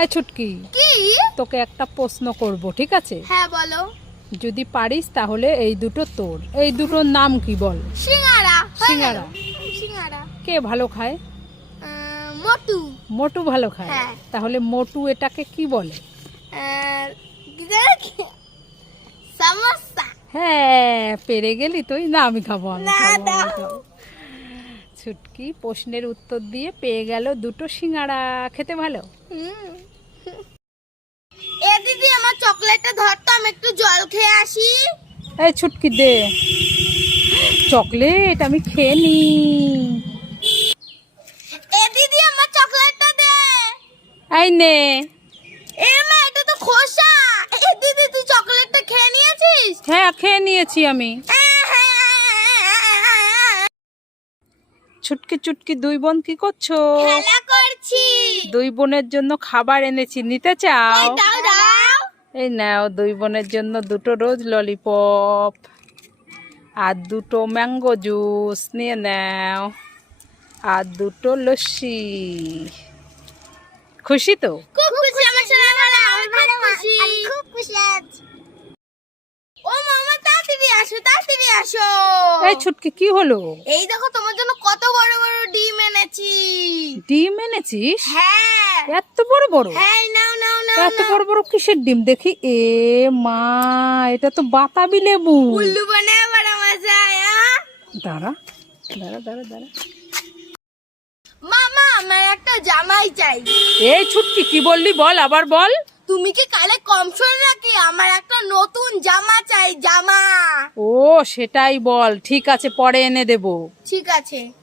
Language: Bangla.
এই ছুটকি কি? তোকে একটা প্রশ্ন করব ঠিক আছে? হ্যাঁ বলো। যদি পারিস তাহলে এই দুটো তোর এই দুটোর নাম কি বল? সিঙ্গারা সিঙ্গারা। সিঙ্গারা। কে ভালো খায়? মোটু। মোটু ভালো খায়? হ্যাঁ। তাহলে মোটু এটাকে কি বলে? হ্যাঁ পেরে গেলি তুই? না আমি খাব আমি। খাব। ছুটকি প্রশ্নের উত্তর দিয়ে পেয়ে গেল দুটো সিঙ্গারা খেতে ভালো? এ দিদি আমার চকলেটটা ধর তো আমি একটু জল খেয়ে আসি। এই ছুটকি দে। চকলেট আমি খেয়ে নি। এ দিদি আমার চকলেটটা দে। এই নে। এ মা এটা তো খোসা। এ দিদি তুই চকলেটটা খেয়ে নিয়েছিস? হ্যাঁ খেয়ে নিয়েছি আমি। ছুটকি চুটকি দুই বোন কি করছ? করছি। দুই বোনের জন্য খাবার এনেছি নিতে চাও? এই দাও দাও। নাও দুই বোনের জন্য দুটো রোজ ললিপপ আর দুটো ম্যাঙ্গো জুস নিয়ে নাও। আর দুটো লস্যি। খুশি তো? খুব খুশি আমার সোনা মালা আমি খুব খুশি। খুব খুশি আছি। ও মামা তাড়াতাড়ি আসো আসো। এই ছুটকি কি হলো? এই দেখো তোমার জন্য কত বড় বড় ডিম এনেছি। ডিম এনেছিস? হ্যাঁ। এত বড় বড়? হ্যাঁ এই নাও নাও নাও এত বড় বড় কিসের ডিম? দেখি এ মা এটা তো বাতাবি লেবু। উল্লু বানায় বড় মজা আয়া দাঁড়া দাঁড়া দাঁড়া দাঁড়া। মামা আমার একটা জামাই চাই। এই ছুটকি কি বললি বল আবার বল। তুমি কি কালে কম শোনো নাকি? আমার একটা নতুন জামা চাই জামা সেটাই বল ঠিক আছে পরে এনে দেব। ঠিক আছে।